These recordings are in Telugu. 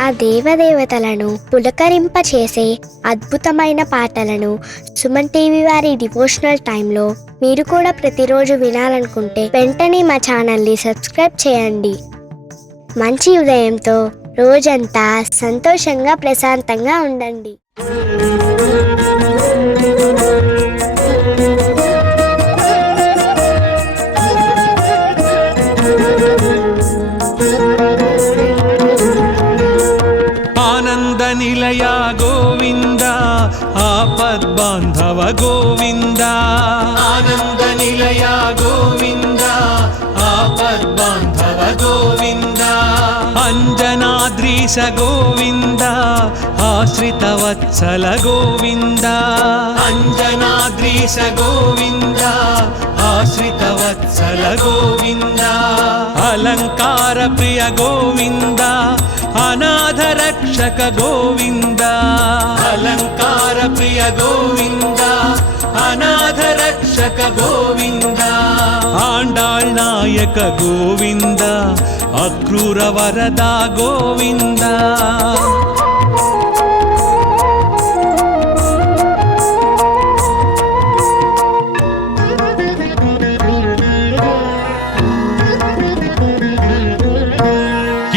ఆ దేవదేవతలను పులకరింపచేసే అద్భుతమైన పాటలను సుమన్ టీవీ వారి డివోషనల్ టైంలో మీరు కూడా ప్రతిరోజు వినాలనుకుంటే వెంటనే మా ఛానల్ని సబ్స్క్రైబ్ చేయండి. మంచి ఉదయంతో రోజంతా సంతోషంగా ప్రశాంతంగా ఉండండి. ఆనంద నిలయ గోవింద, ఆపద్బాంధవ గోవింద. ఆనంద నిలయ గోవింద, ఆపద్బాంధవ గోవింద. అంజనాద్రీశ గోవింద, ఆశ్రిత వత్సల గోవింద. అంజనాద్రీశ గోవింద, ఆశ్రిత వత్సల గోవింద. అలంకార ప్రియ గోవింద, అనాథ రక్షక గోవింద. అలంకార ప్రియ గోవింద, అనాథ రక్షక గోవింద. ఆండాళ్ నాయక గోవింద, అక్రూర వరద గోవింద.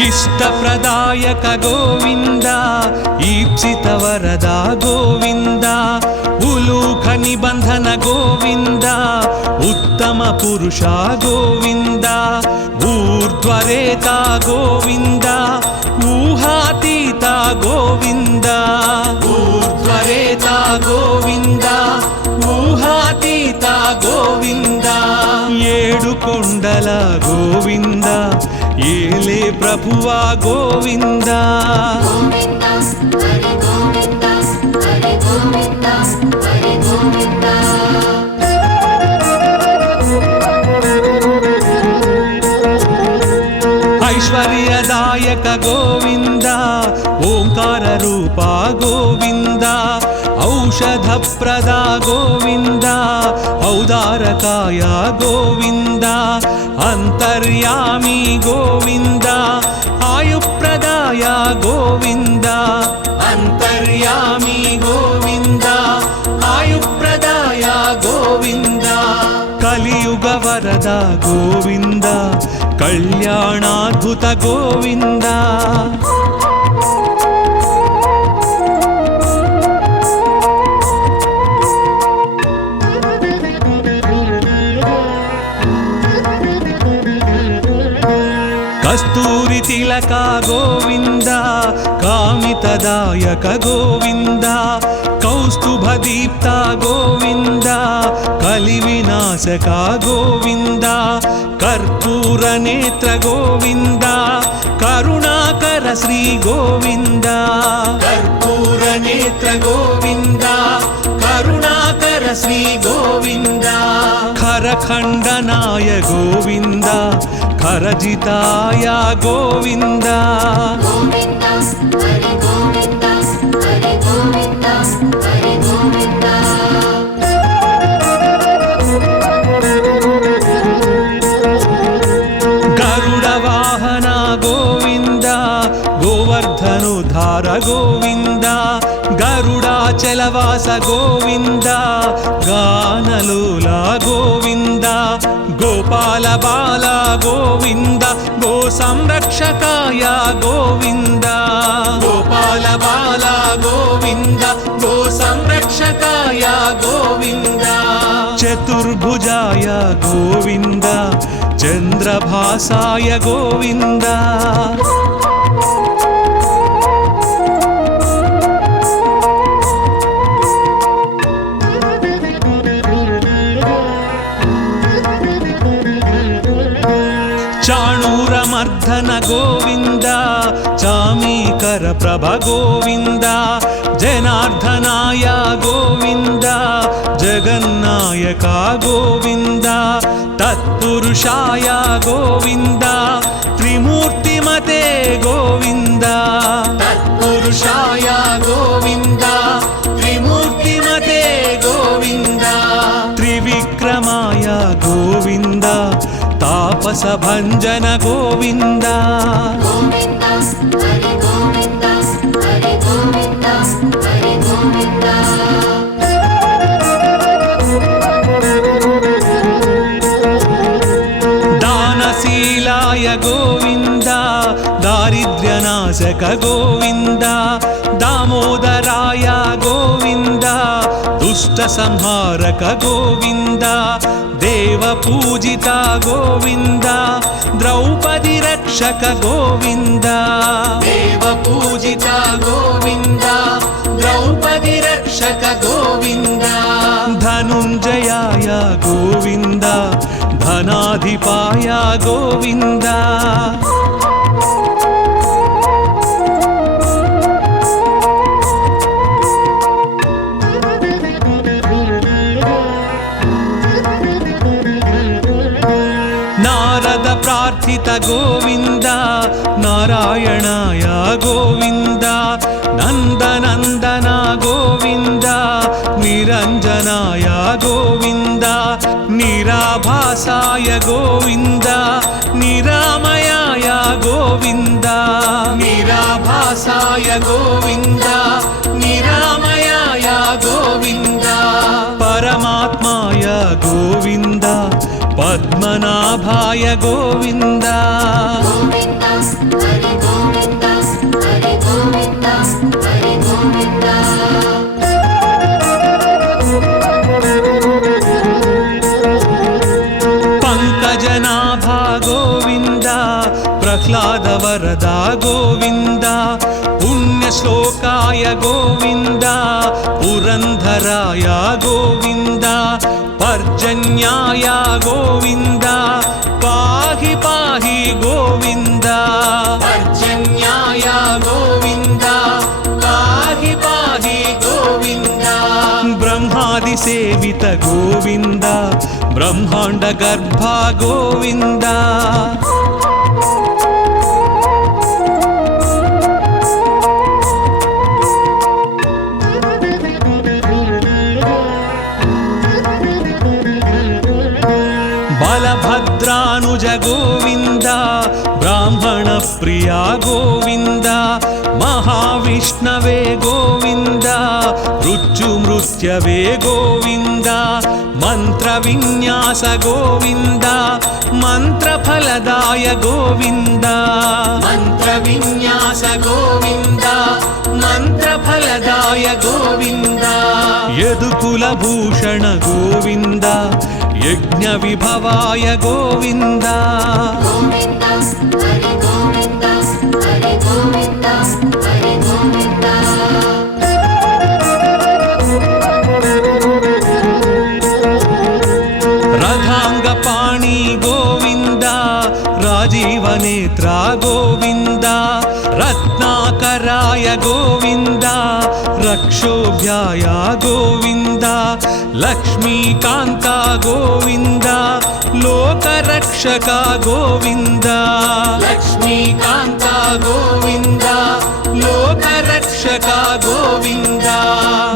ఇష్టప్రదాయక గోవింద, ఈప్సిత వరద గోవింద. ఉలూఖ నిబంధన గోవింద, ఉత్తమ పురుష గోవింద. ఊర్ధ్వరేత గోవింద, ఊహాతీత గోవింద. ఊర్ధ్వరేత గోవింద, ఊహాతీత గోవింద. ఏడు కొండల గోవింద, ఏలే ప్రభువా గోవింద. ఐశ్వర్యదాయక గోవింద, ఓంకార రూప గోవింద. ఔషధ ప్రద గోవింద, ఔదారకాయ గోవింద. అంతర్యామి గోవింద, ఆయుప్రదాయ గోవింద. అంతర్యామి గోవింద, ఆయుప్రదాయ గోవింద. కలియుగ వరద గోవింద, కళ్యాణాద్భుత గోవింద. కస్తూరి తిలక గోవింద, కామితదాయక గోవింద. కౌస్తుభ దీప్త గోవింద, కలి వినాశక గోవింద. కర్పూర నేత్ర గోవింద, కరుణాకర శ్రీ గోవింద. కర్పూర నేత్ర గోవింద, కరుణాకర శ్రీ గోవింద. ఖరఖండనాయ గోవింద, ఖరజితాయ గోవింద. గరుడ వాహన గోవింద, గోవర్ధనుధార గోవింద. గరుడాచలవాస గోవింద, గానలోల గోవింద. గోపాల బాల గోవింద, గో సంరక్షకాయ గోవింద. గోపాల బాల గోవింద, గో సంరక్షకాయ గోవింద. చతుర్భుజాయ గోవింద, చంద్రభాసాయ గోవింద. చాణూరమర్ధన గోవింద, చామీకర ప్రభ గోవింద. జనార్దనాయ గోవింద, జగన్నాయక గోవింద. తత్పురుషాయ గోవింద, త్రిమూర్తిమతే గోవింద. తత్పురుషాయ గోవింద, త్రిమూర్తిమతే గోవింద. త్రివిక్రమాయ గోవింద, తాపస భంజన గోవింద. గోవింద హరి గోవింద दारिद्र्यनाशक गोविन्द दामोदराय गोविन्द दुष्टसंहारक गोविन्द देवपूजिता गोविन्द द्रौपदी रक्षक गोविन्द देवपूजिता गोविन्द द्रौपदी रक्षक गोविन्द धनुञ्जयाय गोविन्द धनाधिपाय गोविन्द नारद प्रार्थित गोविन्द नारायणाय गोविन्द नन्दनन्दन गोविन्द निरञ्जनाय गोविन्द निराभासाय गोविन्द निरामयाय गोविन्द निराभासाय गोविन्द निरामयाय गोविन्द परमात्माय गोविन्द पद्मनाभाय गोविन्द पंकजनाभा गोविन्द प्रह्लाद वरदा गोविन्द पुण्यश्लोकाय गोविन्द पुरंधराय गोविन्द पर्जन्याय गोविन्द पाहि पाहि गोविन्द पर्जन्याय गोविन्द पाहि पाहि गोविन्द ब्रह्मादि सेवित गोविन्द ब्रह्मांड गर्भ गोविन्द बलभद्रानुज गोविन्द ब्राह्मण प्रिया गोविन्द महाविष्णवे गोविन्द मृत्युमृत्यवे गोविन्द मंत्रविन्यास गोविन्द मंत्रफलदाय गोविन्द मंत्रविन्यास गोविन्द मंत्रफलदाय गोविन्द यदुकुलभूषण गोविन्द यज्ञ विभवाय गोविन्द रथांगपाणि गोविन्द राजीवनेत्रा गोविन्द रत्नाकराय गोविन्द रक्षोभ्याय गोविन्द लक्ष्मीकान्ता गोविन्द लोकरक्षक गोविन्द लक्ष्मीकान्ता गोविन्द लोकरक्षक गोविन्द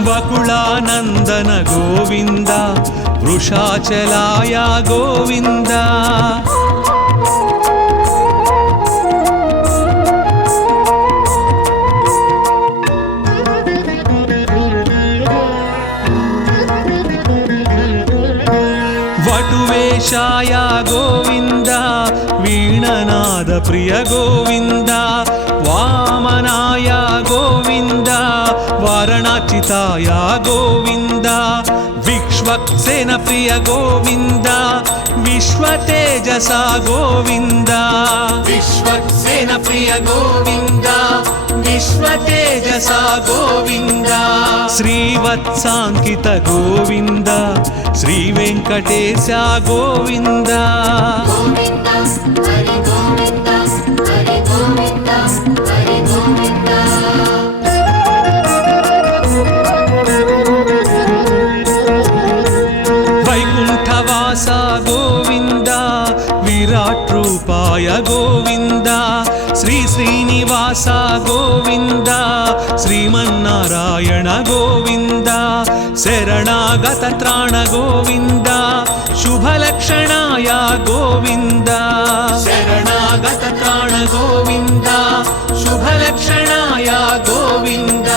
वकुलानन्दन गोविन्द वृषाचलाय गोविन्द वटुवेशाय गोविन्द वीणनाद प्रिय गोविन्द वामनाय गोविन्द वारणाचिताय गोविन्द विश्वक्सेन प्रिय गोविन्द विश्वतेजसा गोविन्द विश्वक्सेन प्रिय गोविन्द विश्वतेजसा गोविन्द श्रीवत्साङ्कित गोविन्द श्रीवेङ्कटेश गोविन्द वैकुण्ठवास गोविन्द विराट रूपाय गोविन्द श्री श्रीनिवास गोविन्द श्रीमन्नारायण गोविन्द शरणागत त्राण गोविन्द शुभलक्षणाय गोविन्द शरणागत त्राण गोविन्द शुभलक्षणाय गोविन्द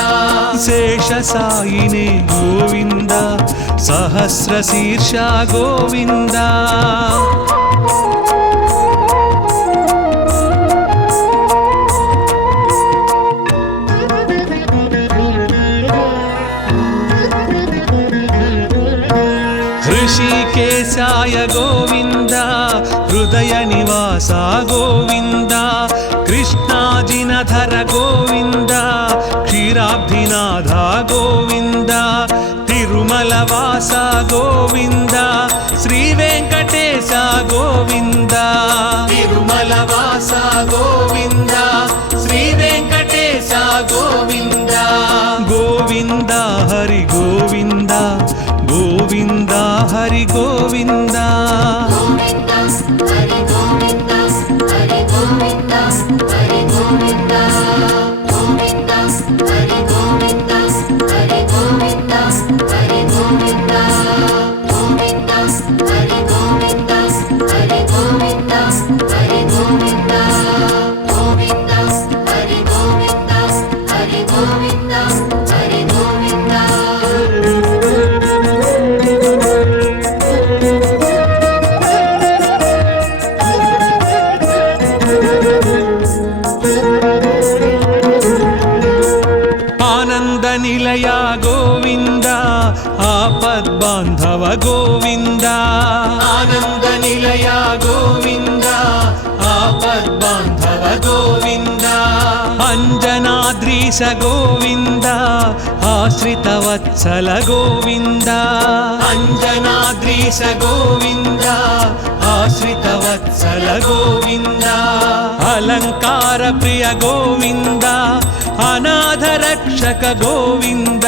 शेषसायिने गोविन्द सहस्रशीर्ष गोविन्द హృదయ నివాస గోవింద కృష్ణాజినధర గోవింద క్షీరాబ్ధినాథ గోవింద తిరుమల వాస గోవింద శ్రీ వెంకటేశ గోవింద తిరుమల వాస గోవింద శ్రీ వెంకటేశ గోవింద గోవింద హరి గోవింద గోవింద హరి గోవింద ఆనంద నిలయ గోవింద ఆపద్బాంధవ గోవింద ఆనంద నిలయ గోవింద ఆపద్బాంధవ గోవింద అంజనాద్రీశ గోవింద ఆశ్రిత వత్సల గోవింద అంజనాద్రీశ గోవింద ఆశ్రిత వత్సల గోవింద అలంకార ప్రియ గోవింద అనాథ రక్షక గోవింద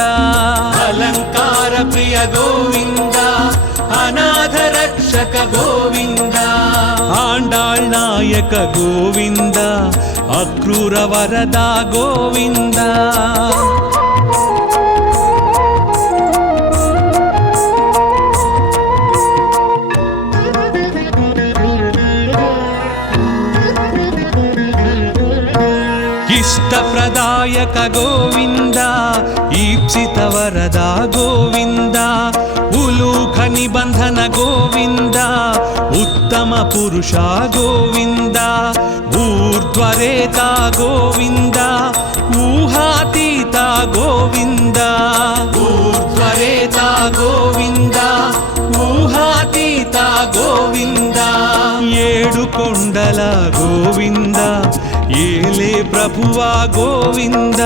అలంకార ప్రియ గోవింద అనాథ రక్షక గోవింద ఆండాళ్ నాయక గోవింద అక్రూర వరద గోవింద ఇష్టప్రదాయక గోవింద ఈప్సిత వరద గోవింద ఉలూఖ నిబంధన గోవింద ఉత్తమ పురుష గోవింద ఊర్ధ్వరేత గోవింద ఊహాతీత గోవింద ఊర్ధ్వరేత గోవింద ఊహాతీత గోవింద ఏడు కొండల గోవింద ఏలే ప్రభువా గోవింద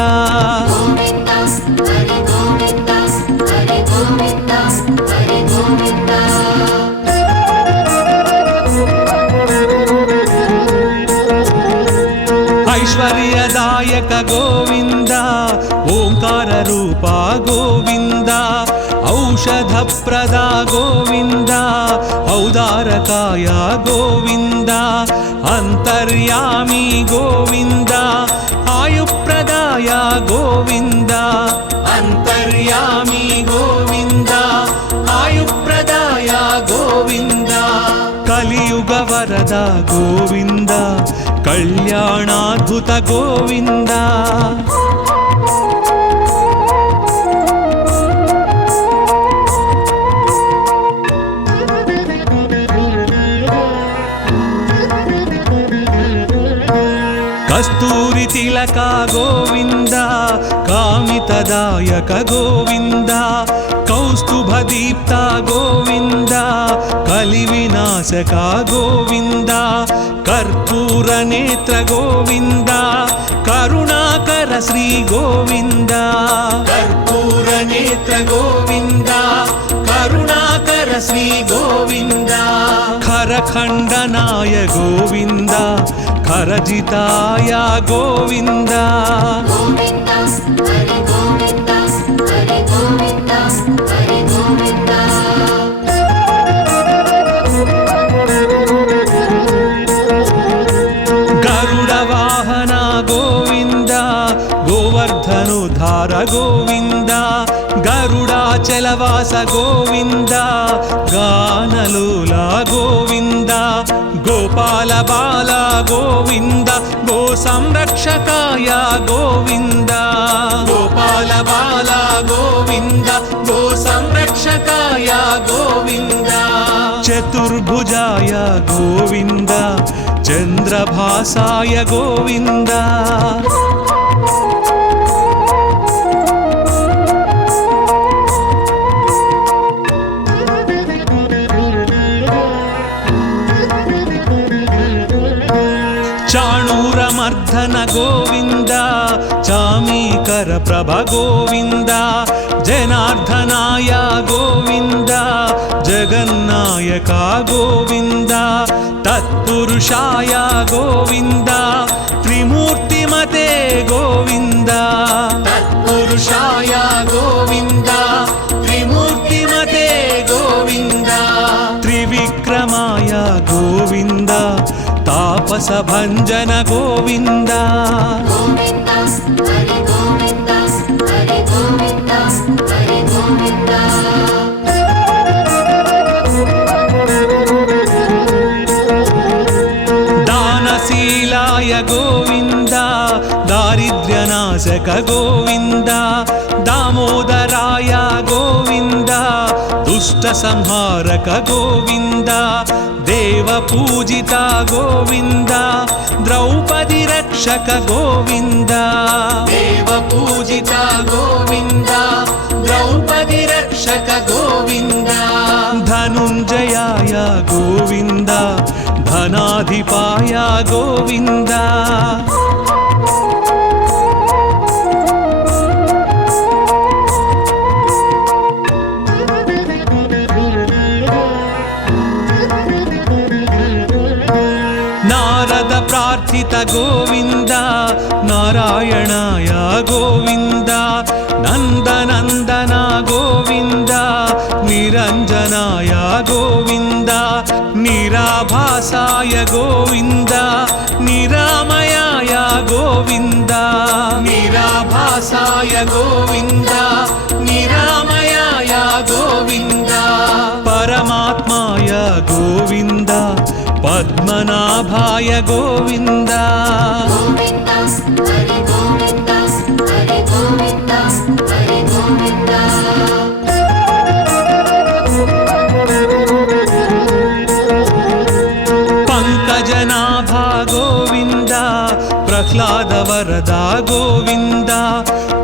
ఐశ్వర్యదాయక గోవింద ఓంకార రూప గోవింద ఔషధ ప్రదా గోవింద ఔదారకాయ గోవింద అంతర్యామి గోవింద ఆయుప్రదాయ గోవింద అంతర్యామి గోవింద ఆయుప్రదాయ గోవింద కలియుగ వరద గోవింద కళ్యాణాద్భుత గోవింద కస్తూరి తిలక గోవింద కామితదాయక గోవింద కౌస్తుభ దీప్త గోవింద కలి వినాశక గోవింద కర్పూర నేత్ర గోవింద కరుణాకర శ్రీ గోవింద కర్పూర నేత్ర గోవింద కరుణాకర శ్రీ గోవింద ఖరఖండనాయ గోవింద ఖరజితాయ గోవింద గరుడ వాహన గోవింద గోవర్ధనుధార గోవింద గరుడాచలవాస గోవింద గానలోల గోవింద గోపాల బాల గోవింద గో సంరక్షకాయ గోవింద గోపాల బాల గోవింద గో సంరక్షకాయ గోవింద చతుర్భుజాయ గోవింద చంద్రభాసాయ గోవింద జనార్దన గోవింద చామీకర ప్రభ గోవింద జనార్దనాయ గోవింద జగన్నాయక గోవింద తత్పురుషాయ గోవింద త్రిమూర్తిమతే గోవింద తత్పురుషాయ గోవింద త్రిమూర్తిమతే గోవింద త్రివిక్రమాయ గోవింద తాపస భంజన గోవింద గోవింద హరి గోవింద హరి గోవింద హరి గోవింద దానశీలాయ గోవింద దారిద్ర్యనాశక గోవింద దామోదరాయ గోవింద దుష్ట సంహారక గోవింద దేవ పూజిత గోవింద ద్రౌపది రక్షక గోవింద దేవ పూజిత గోవింద ద్రౌపది రక్షక గోవింద ధనుంజయాయ గోవింద ధనాధిపాయ గోవింద నారద ప్రార్థిత గోవింద నారాయణాయ గోవింద నందనందన గోవింద నిరంజనాయ గోవింద నిరాభాసాయ గోవింద నిరామయాయ గోవింద నిరాభాసాయ గోవింద నిరామయాయ గోవింద పరమాత్మాయ గోవింద పద్మనాభాయ గోవింద గోవింద హరి గోవింద హరి గోవింద హరి గోవింద పంకజనాభా గోవింద ప్రహ్లాద వరద గోవింద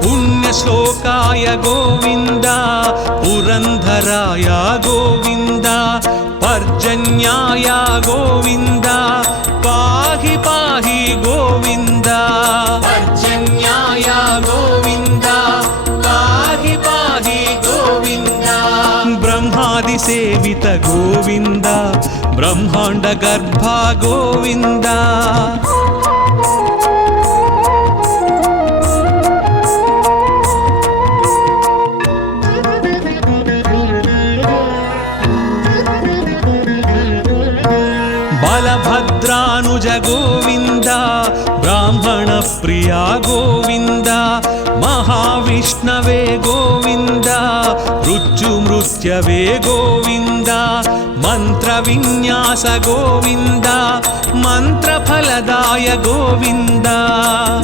పుణ్యశ్లోకాయ గోవింద పురంధరాయ గోవింద పర్జన్యాయ గోవింద పాహి పాహి గోవింద పర్జన్యాయ గోవింద పాహి పాహి గోవింద బ్రహ్మాది సేవిత గోవింద బ్రహ్మాండ గర్భ గోవింద బలభద్రానుజ గోవింద బ్రాహ్మణ ప్రియా గోవింద మహావిష్ణవే గోవింద మృత్యుమృత్యవే గోవింద మంత్ర విన్యాస గోవింద మంత్రఫలదాయ గోవింద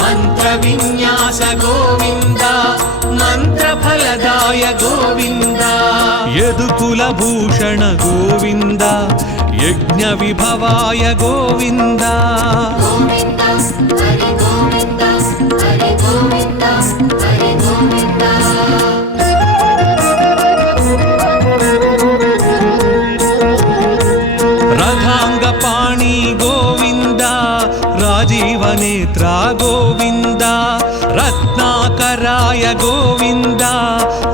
మంత్ర విన్యాస గోవింద మంత్రఫలదాయ గోవింద యదుకుల భూషణ గోవింద యజ్ఞ విభవాయ గోవింద గోవింద హరి గోవింద హరి గోవింద హరి గోవింద రథాంగ పాణి గోవింద రాజీవ నేత్ర గోవింద రత్నాకరాయ గోవింద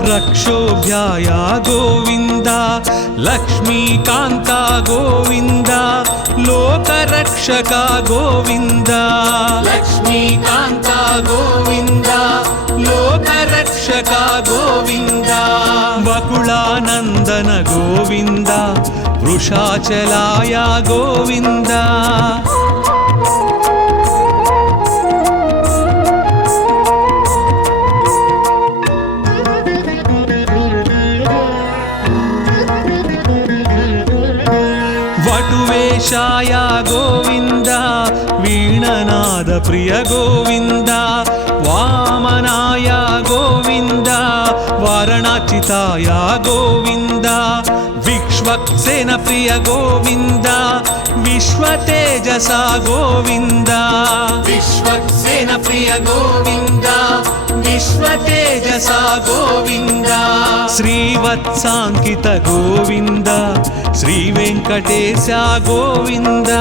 రక్షోభ్యాయ గోవింద లక్ష్మీకాంత గోవింద లోకరక్షక గోవింద లక్ష్మీకాంత గోవింద లోకరక్షక గోవింద వకుళానందన గోవింద వృషాచలాయ గోవింద వటువేషాయ గోవింద వీణనాద ప్రియ గోవింద వామనాయ గోవింద వారణాచితాయ గోవింద విక్ష్వక్సేన ప్రియ గోవింద విశ్వతేజస గోవింద విశ్వక్సేన ప్రియ గోవింద విశ్వతేజస గోవింద శ్రీవత్సాంకిత గోవింద శ్రీ వెంకటేశ గోవింద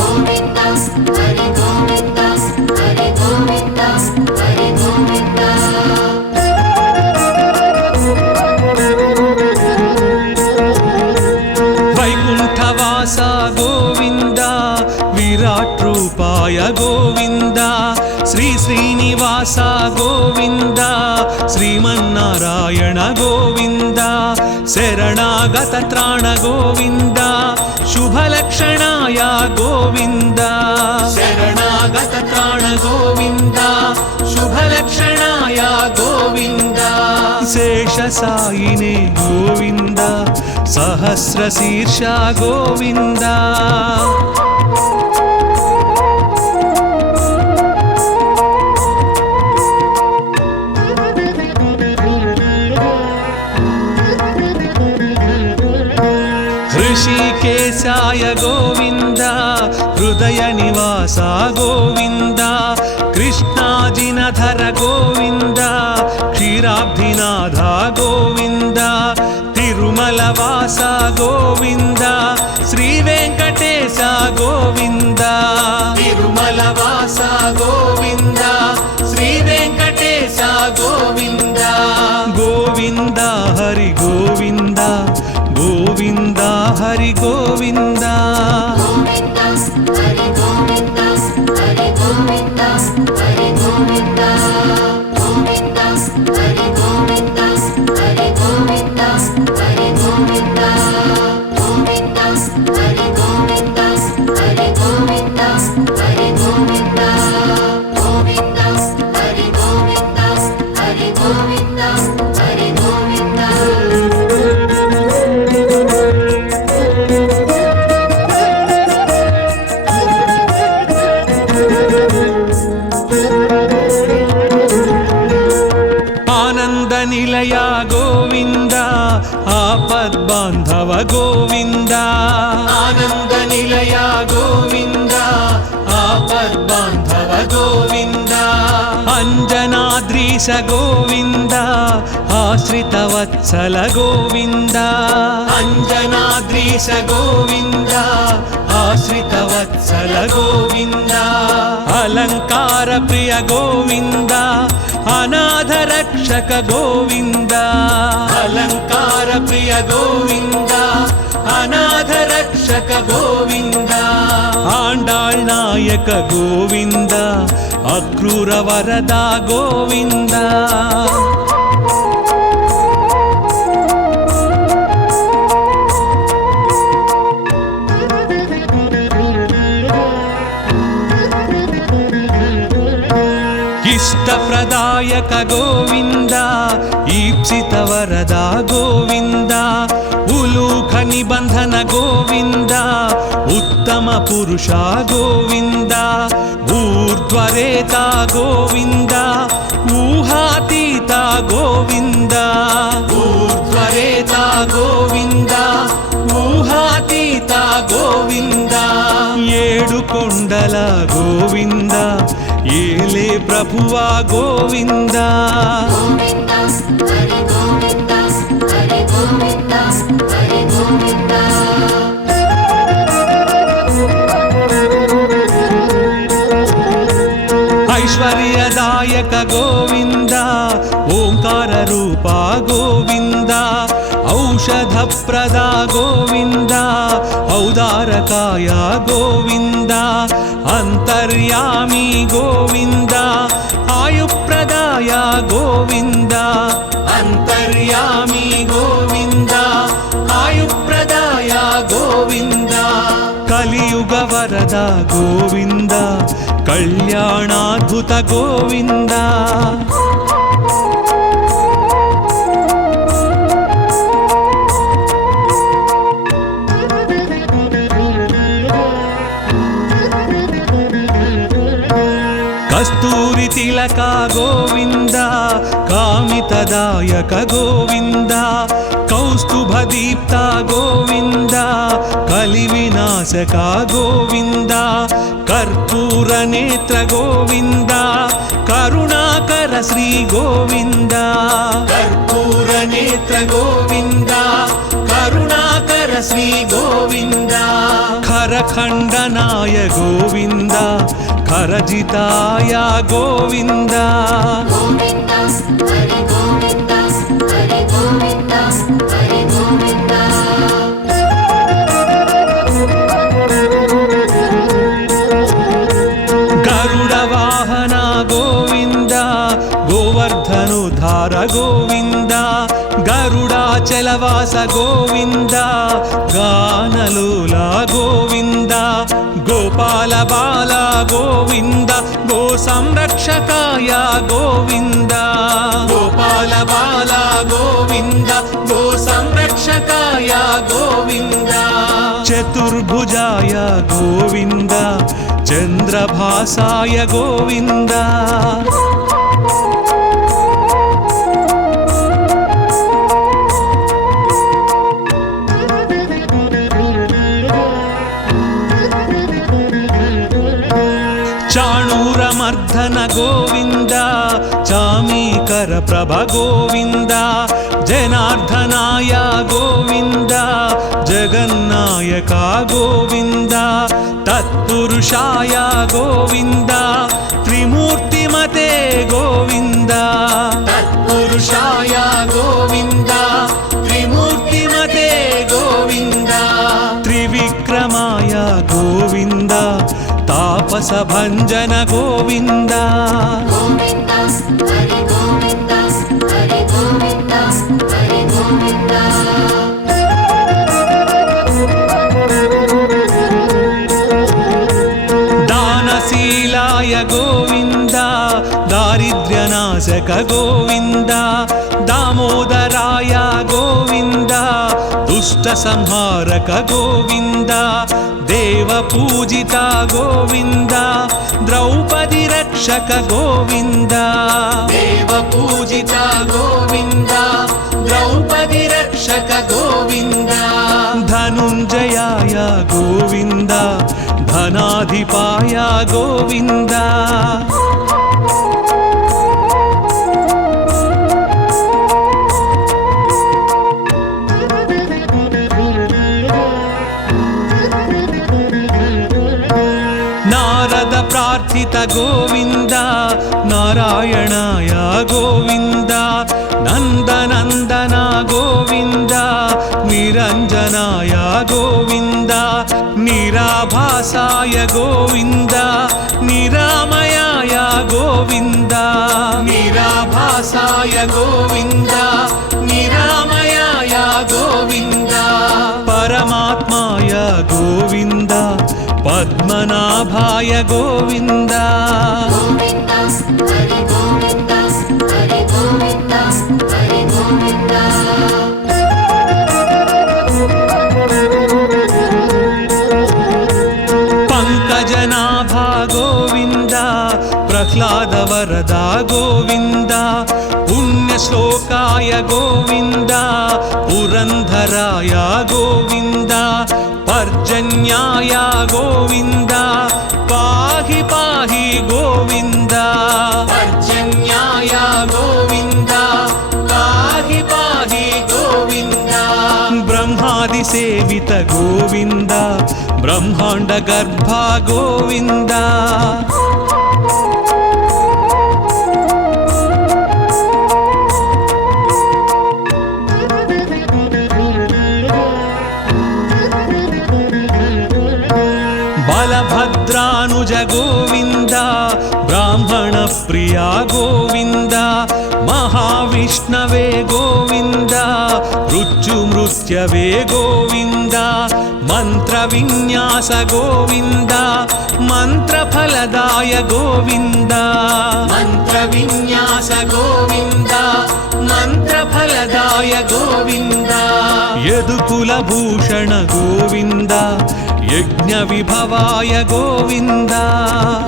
గోవింద హరి గోవింద శ్రీ శ్రీనివాస గోవింద శ్రీమన్నారాయణ గోవింద శరణాగత త్రాణ గోవింద శుభలక్షణాయ గోవింద శరణాగత త్రాణ గోవింద శుభలక్షణాయ గోవింద శేషసాయినే గోవింద సహస్రశీర్ష గోవింద ऋषिकेशाय गोविन्द हृदय निवास गोविन्द कृष्णाजिनधर गोविन्द क्षीराब्धिनाथ गोविन्द तिरुमलवास गोविन्द श्रीवेङ्कटेश गोविन्द तिरुमलवास गोविन्द श्रीवेङ्कटेश गोविन्द गोविन्द हरि गोविन्द गोविन्द हरि गोविन्द గోవింద హరి గోవింద హరి గోవింద హరి గోవింద గోవింద హరి గోవింద హరి గోవింద హరి గోవింద గోవింద హరి గోవింద హరి గోవింద హరి గోవింద గోవింద హరి గోవింద హరి గోవింద హరి గోవింద आनंद निलय गोविंद आपद्बांधव गोविंद आनंद निलय गोविंद आपद्बांधव गोविंद अंजनाद्रीश गोविंद आश्रित वत्सल गोविंद अंजनाद्रीश गोविंद आश्रित वत्सल गोविंद अलंकार प्रिय गोविंद अनाथ रक्षक गोविंद अलंकार प्रिय गोविंद अनाथ रक्षक गोविंद आंडाळ் नायक गोविंद अक्रूर वरदा गोविंद इष्टप्रदायक गोविंद ईप्सित वरदा गोविंद उलूख निबंधन गोविंद उत्तम पुरुषा गोविंद ऊर्ध्वरेता गोविंद ऊहातीता गोविंद ऊर्ध्वरेता गोविंद ऊहातीता गोविंद ఏడు కొండల గోవింద ఏలే ప్రభువా గోవింద గోవింద హరి గోవింద హరి గోవింద హరి గోవింద ऐश्वर्यदायक गोविंद ओंकार रूपा गोविंद औषध प्रदा गोविंद औदारकाय गोविंद अंतर्यामी गोविंद आयुप्रदाय गोविंद अंतर्यामी गोविंद आयुप्रदाय गोविंद कलियुग वरद गोविंद कल्याणाद्भुत गोविंद कस्तूरी तिलक गोविंद कामितदायक गोविंद कौस्तुभदीप्त गोविंद कलिविनाशक गोविंद कर्पूर नेत्र गोविंद करुणाकर श्री गोविंद कर्पूर नेत्र गोविंद करुणाकर श्री गोविंद खरखंडनाय गोविंद खरजिताय गोविंद గోవింద హరి గోవింద హరి గోవింద హరి గోవింద गरुड़ वाहन ధనుధార గోవింద గరుడాచలవాస గోవింద గానలోల గోవింద గోపాల బాల గోవింద గో సంరక్షకాయ గోవింద గోపాల బాల గోవింద గో సంరక్షకాయ గోవింద చతుర్భుజాయ గోవింద చంద్రభాసాయ గోవింద చాణూరమర్ధన గోవింద చామీకర ప్రభ గోవింద జనార్దనాయ గోవింద జగన్నాయక గోవింద తత్పురుషాయ గోవింద త్రిమూర్తిమతే గోవింద తత్పురుషాయ గోవింద త్రిమూర్తిమతే గోవింద త్రివిక్రమాయ గోవింద తాపస భంజన గోవింద గోవింద హరి గోవింద హరి గోవింద హరి గోవింద దానశీలాయ గోవింద దారిద్ర్యనాశక గోవింద దామోదరాయ గోవింద దుష్ట సంహారక గోవింద దేవ పూజిత గోవింద ద్రౌపది రక్షక గోవింద దేవ పూజిత గోవింద ద్రౌపది రక్షక గోవింద ధనుంజయాయ గోవింద ధనాధిపాయ గోవింద నారద ప్రార్థిత గోవింద నారాయణాయ గోవింద నందనందన గోవింద నిరంజనాయ గోవింద నిరాభాసాయ గోవింద నిరామయాయ గోవింద నిరాభాసాయ గోవింద నిరామయాయ గోవింద పరమాత్మాయ గోవింద పద్మనాభాయ గోవింద గోవింద హరి గోవింద హరి గోవింద హరి గోవింద పంకజనాభా గోవింద ప్రహ్లాద వరద గోవింద పుణ్యశ్లోకాయ గోవింద పురంధరాయ గోవింద పర్జన్యాయ గోవింద పాహి పాహి గోవింద పర్జన్యాయ గోవింద పాహి పాహి గోవింద బ్రహ్మాది సేవిత గోవింద బ్రహ్మాండ గర్భ గోవింద బలభద్రానుజ గోవింద బ్రాహ్మణ ప్రియ గోవింద మహావిష్ణవే గోవింద మృత్యుమృత్యవే గోవింద మంత్ర విన్యాస గోవింద మంత్రఫలదాయ గోవింద మంత్ర విన్యాస గోవింద మంత్రఫలదాయ గోవింద యదుకుల భూషణ గోవింద యజ్ఞ విభవాయ గోవింద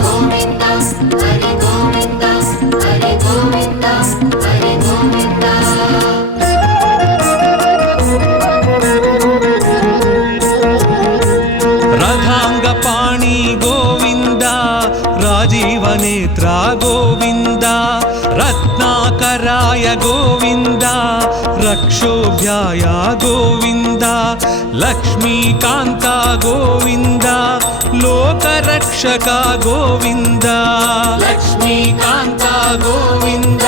గోవింద హరి గోవింద హరి గోవింద హరి గోవింద రథాంగ పాణి గోవింద రాజీవ నేత్ర గోవింద రత్నాకరాయ గోవింద రక్షోభ్యాయ గోవింద లక్ష్మీకాంత గోవింద లోకరక్షక గోవింద లక్ష్మీకాంత గోవింద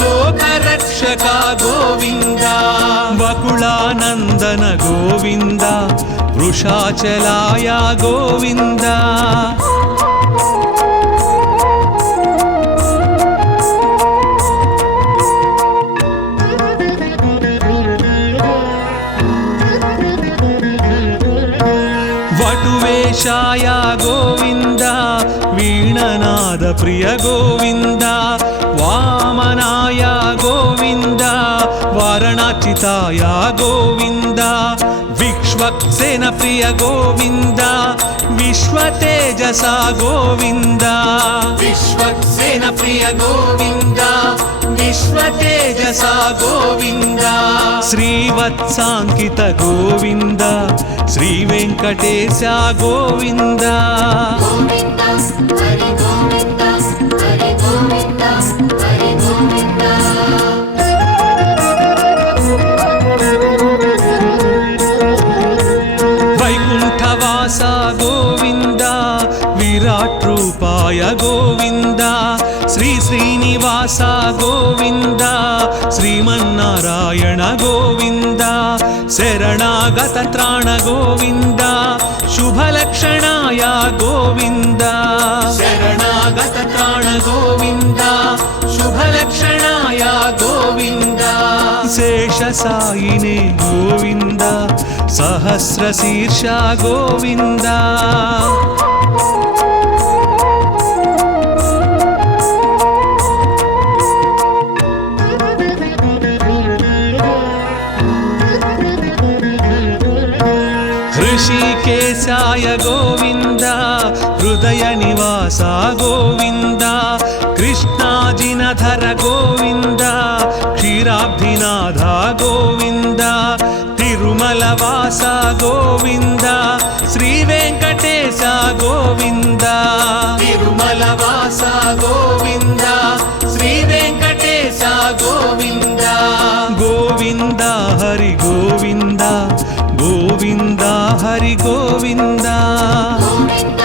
లోకరక్షక గోవింద వకుళానందన గోవింద వృషాచలాయ గోవింద वरदाय गोविन्द विश्वक्सेन प्रिय गोविन्द विश्वतेजसा गोविन्द विश्वक्सेन प्रिय गोविन्द विश्वतेजसा गोविन्द श्रीवत्साङ्कित गोविन्द श्रीवेङ्कटेश गोविन्द गोविन्द हरि गोविन्द हरि गोविन्द हरि गोविन्द वैकुण्ठवास गोविन्द विराट रूपाय गोविन्द श्री श्रीनिवास गोविन्द श्रीमन्नारायण गोविन्द शरणागत त्राण गोविन्द शुभलक्षणाय गोविन्द शरणागत त्राण गोविन्द शुभलक्षणाय गोविन्द शेषसायिने गोविन्द सहस्रशीर्ष गोविन्द ऋषिकेशाय गोविन्द हृदय निवास गोविन्द कृष्णाजिनधर गोविन्द क्षीराब्धिनाथ गोविन्द तिरुमलवास गोविन्द श्रीवेङ्कटेश गोविन्द तिरुमलवास गोविन्द श्रीवेङ्कटेश गोविन्द गोविन्द हरि गोविन्द गोविन्द हरि गोविन्द गोविन्द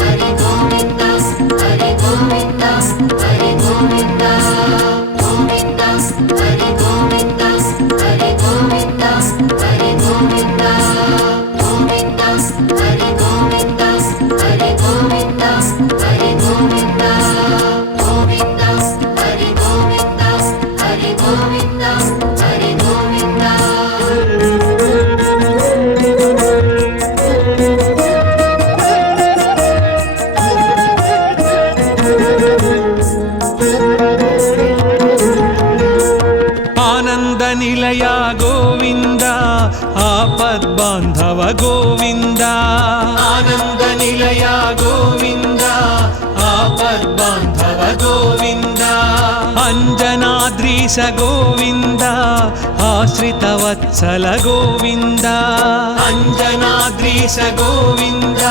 हरि गोविन्द हरि गोविन्द हरि गोविन्द गोविन्द हरि गोविन्द हरि गोविन्द हरि गोविन्द गोविन्द हरि गोविन्द हरि गोविन्द हरि गोविन्द गोविन्द हरि गोविन्द हरि गोविन्द हरि गोविन्द आनंद निलय गोविन्द आपद्बान्धव गोविन्द आनंद निलय गोविन्द आपद्बान्धव गोविन्द अंजनाद्रीश गोविन्द आश्रितवत्सल गोविन्द अंजनाद्रीश गोविन्द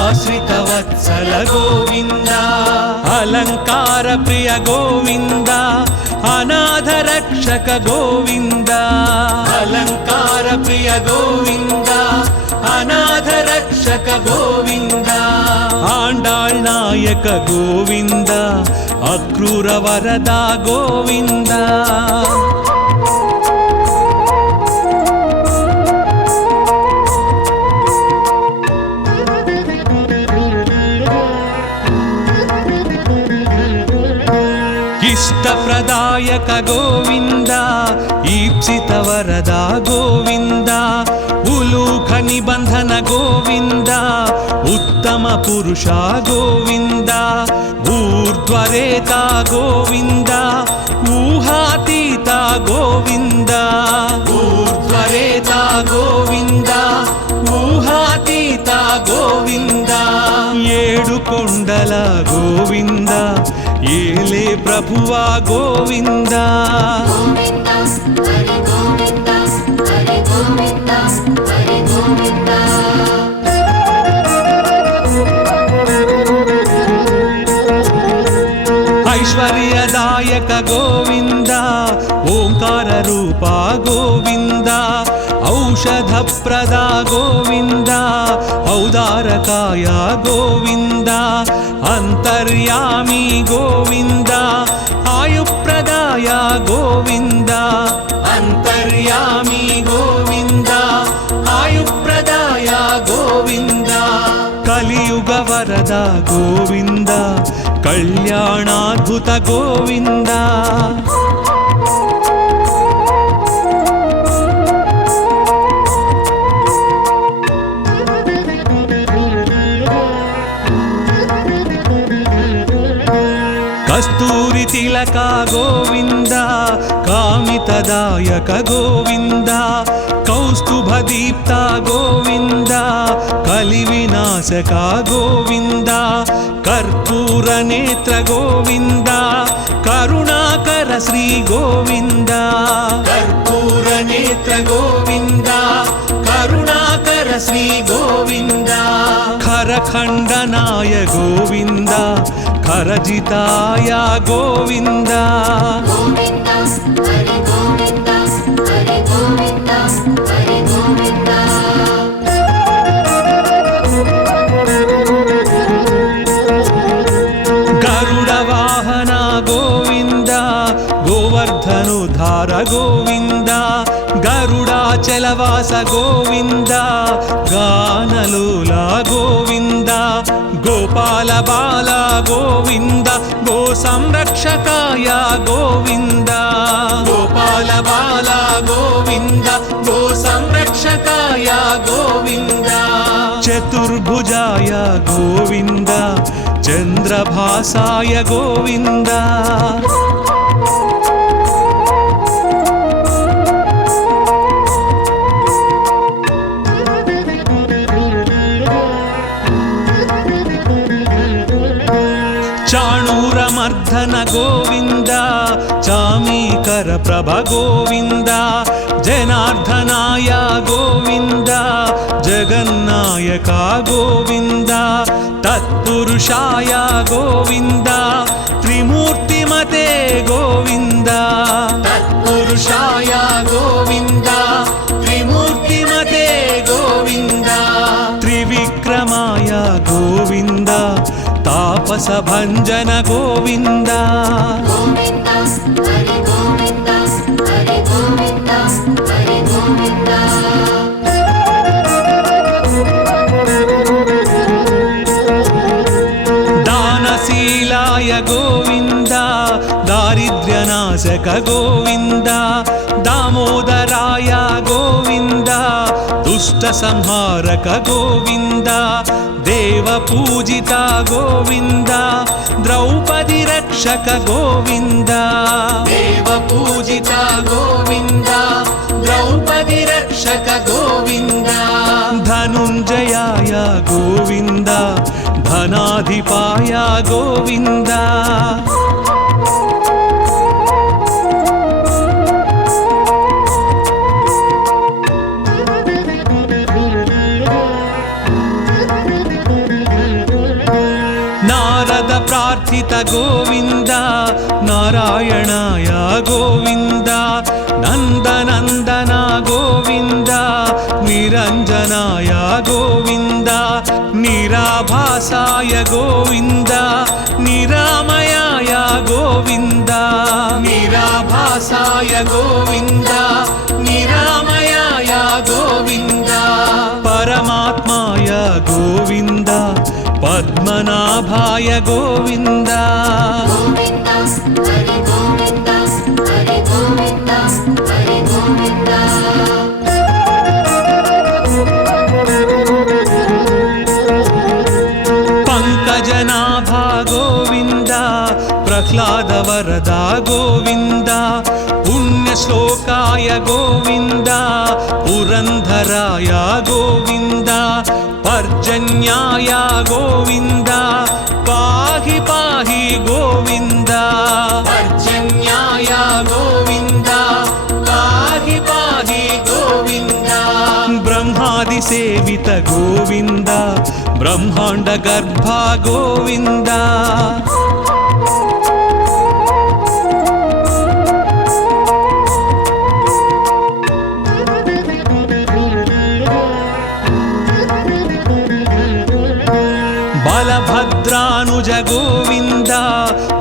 आश्रितवत्सल गोविन्द अलंकार प्रिय गोविन्द अनाथ रक्षक गोविन्द अलंकार प्रिय गोविन्द अनाथ रक्षक गोविन्द आण्डाळ् नायक गोविन्द अक्रूर वरदा गोविन्द इष्टप्रदायक गोविन्द ईप्सित वरदा गोविन्द उलूख निबन्धन गोविन्द उत्तम पुरुषा गोविन्द ऊर्ध्वरेता गोविन्द ऊहातीता गोविन्द ऊर्ध्वरेता गोविन्द ऊहातीता गोविन्द ఏడు కొండల గోవింద ఏలే ప్రభువా గోవింద गोविन्द हरि गोविन्द हरि गोविन्द हरि गोविन्द ऐश्वर्यदायक गोविन्द ओंकार रूपा गोविन्द औषधप्रदा गोविन्द औदारकाय गोविन्द अन्तर्यामी गोविन्द आयुप्रदाय गोविन्द अन्तर्यामी गोविन्द आयुप्रदाय गोविन्द कलियुग वरद गोविन्द कल्याणाद्भुत गोविन्द కస్తూరి తిలక గోవింద కామితదాయక గోవింద కౌస్తుభ దీప్త గోవింద కలి వినాశక గోవింద కర్పూర నేత్ర గోవింద కరుణాకర శ్రీ గోవింద కర్పూర నేత్ర గోవింద కరుణాకర శ్రీ గోవింద ఖరఖండనాయ గోవింద ఖరజితాయ గోవింద గోవింద హరి గోవింద హరి గోవింద హరి గోవింద గరుడ వాహన గోవింద గోవర్ధనుధార గోవింద గరుడాచలవాస గోవింద గానలోల గోవింద గోపాల బాల గోవింద గో సంరక్షకాయ గోవింద గోపాల బాల గోవింద గో సంరక్షకాయ గోవింద చతుర్భుజాయ గోవింద చంద్రభాసాయ గోవింద చాణూరమర్ధన గోవింద చామీకర ప్రభ గోవింద జనార్దనాయ గోవింద జగన్నాయక గోవింద తత్పురుషాయ గోవింద త్రిమూర్తిమతే గోవింద తత్పురుషాయ గోవింద త్రిమూర్తిమతే గోవింద త్రివిక్రమాయ గోవింద తాపస భంజన గోవింద గోవింద హరి గోవింద హరి గోవింద హరి గోవింద దానశీలాయ గోవింద దారిద్ర్యనాశక గోవింద దామోదరాయ గోవింద దుష్ట సంహారక గోవింద దేవ పూజిత గోవింద ద్రౌపది రక్షక గోవింద దేవ పూజిత గోవింద ద్రౌపది రక్షక గోవింద ధనుంజయాయ గోవింద ధనాధిపాయ గోవింద నారద ప్రార్థిత గోవింద నారాయణాయ గోవింద నందనందన గోవింద నిరంజనాయ గోవింద నిరాభాసాయ గోవింద నిరామయాయ గోవింద నిరాభాసాయ గోవింద నిరామయాయ గోవింద పరమాత్మాయ గోవింద పద్మనాభాయ గోవింద గోవింద హరి గోవింద హరి గోవింద హరి గోవింద పంకజనాభ గోవింద ప్రహ్లాద వరద గోవింద పుణ్యశ్లోకాయ గోవింద పురంధరాయ గోవింద పర్జన్యాయ గోవింద పాహి పాహి గోవింద పర్జన్యాయ గోవింద పాహి పాహి గోవింద బ్రహ్మాది సేవిత గోవింద బ్రహ్మాండ గర్భ గోవింద బలభద్రానుజ గోవింద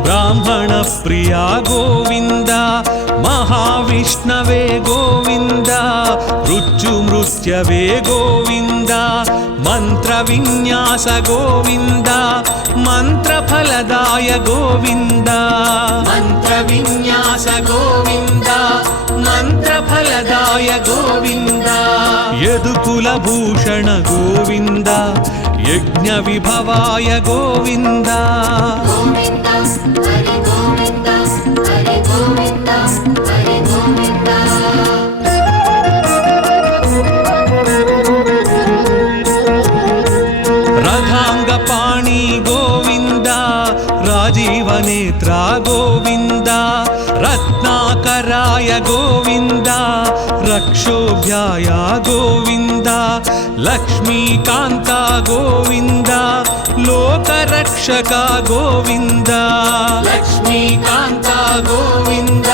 బ్రాహ్మణ ప్రియ గోవింద మహావిష్ణవే గోవింద మృత్యుమృత్యవే గోవింద మంత్ర విన్యాస గోవింద మంత్రఫలదాయ గోవింద మంత్ర విన్యాస గోవింద మంత్రఫలదాయ గోవింద యదుకుల భూషణ గోవింద యజ్ఞ విభవాయ గోవింద గోవింద హరి గోవింద नेत्रा गोविन्द रत्नाकराय गोविन्द रक्षोभ्याय गोविन्द लक्ष्मीकान्ता गोविन्द लोकरक्षका गोविन्द लक्ष्मीकान्ता गोविन्द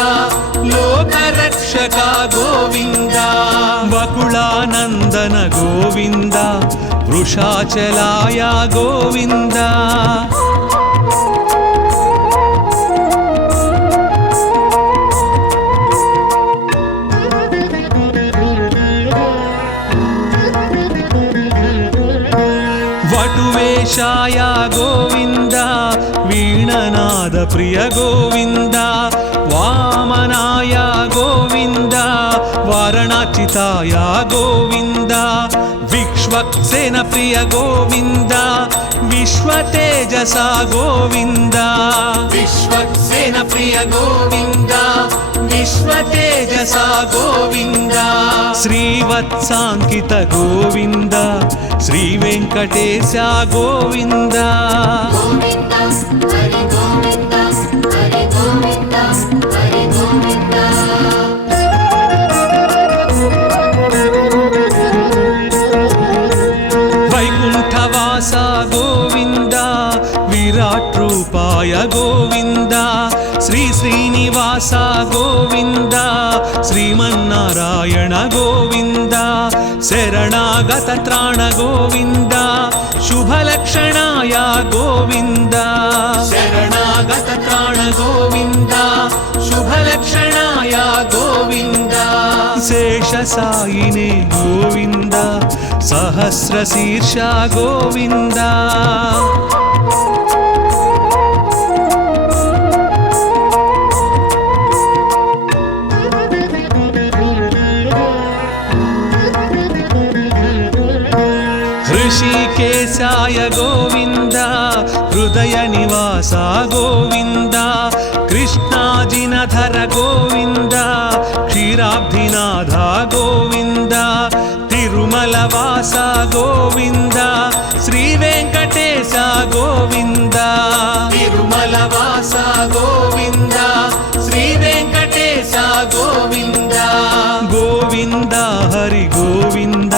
लोकरक्षका गोविन्द वकुलानन्दन गोविन्द वृषाचलाय गोविन्द वटुवेशाय गोविन्द वीणनाद प्रिय गोविन्द वामनाय गोविन्द वारणाचिताय गोविन्द विश्वक्सेन प्रिय गोविन्द विश्वतेजसा गोविन्द विश्वक्सेन प्रिय गोविन्द विश्वतेजसा गोविन्द श्रीवत्साङ्कित गोविन्द श्रीवेङ्कटेश गोविन्द गोविन्द हरि गोविन्द हरि गोविन्द हरि गोविन्द वैकुण्ठवास गोविन्द विराट रूपाय गोविन्द श्री श्रीनिवास गोविन्द श्रीमन्नारायण गोविन्द शरणागत त्राण गोविन्द शुभलक्षणाय गोविन्द शरणागत त्राण गोविन्द शुभलक्षणाय गोविन्द शेषसायिने गोविन्द सहस्रशीर्ष गोविन्द ऋषिकेशाय गोविन्द हृदय निवास गोविन्द कृष्णाजिनधर गोविन्द क्षीराब्धिनाथ गोविन्द तिरुमलवास गोविन्द श्रीवेङ्कटेश गोविन्द तिरुमलवास गोविन्द श्रीवेङ्कटेश गोविन्द गोविन्द हरि गोविन्द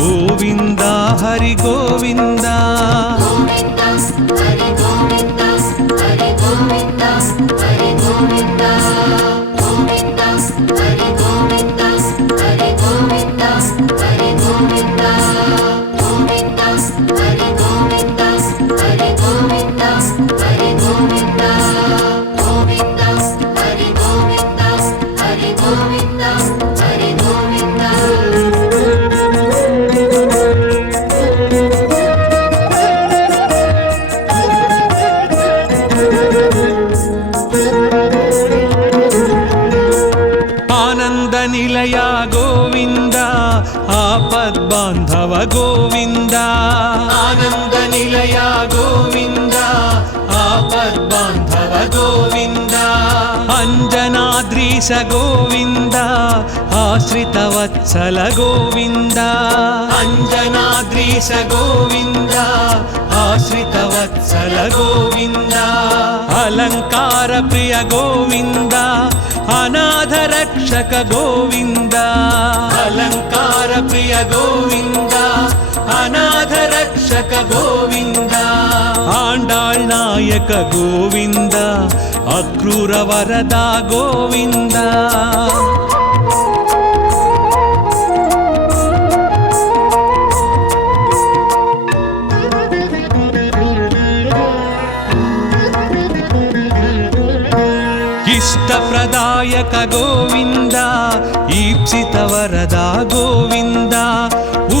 गोविन्द हरि गोविन्द गोविन्द हरि गोविन्द हरि गोविन्द हरि गोविन्द गोविन्द हरि गोविन्द हरि गोविन्द हरि गोविन्द गोविन्द हरि गोविन्द हरि गोविन्द हरि गोविन्द गोविन्द हरि गोविन्द हरि गोविन्द हरि गोविन्द आनंद निलय गोविन्द आपद्बान्धव गोविन्द आनंद निलय गोविन्द आपद्बान्धव गोविन्द अंजनाद्रीश गोविन्द आश्रितवत्सल गोविन्द अंजनाद्रीश गोविन्द आश्रितवत्सल गोविन्द अलंकार प्रिय गोविन्द अनाथ रक्षक गोविन्द अलंकार प्रिय गोविन्द अनाथ रक्षक गोविन्द आंडाळ् नायक गोविन्द अक्रूर वरदा गोविन्द इष्टप्रदायक गोविन्द ईप्सित वरदा गोविन्द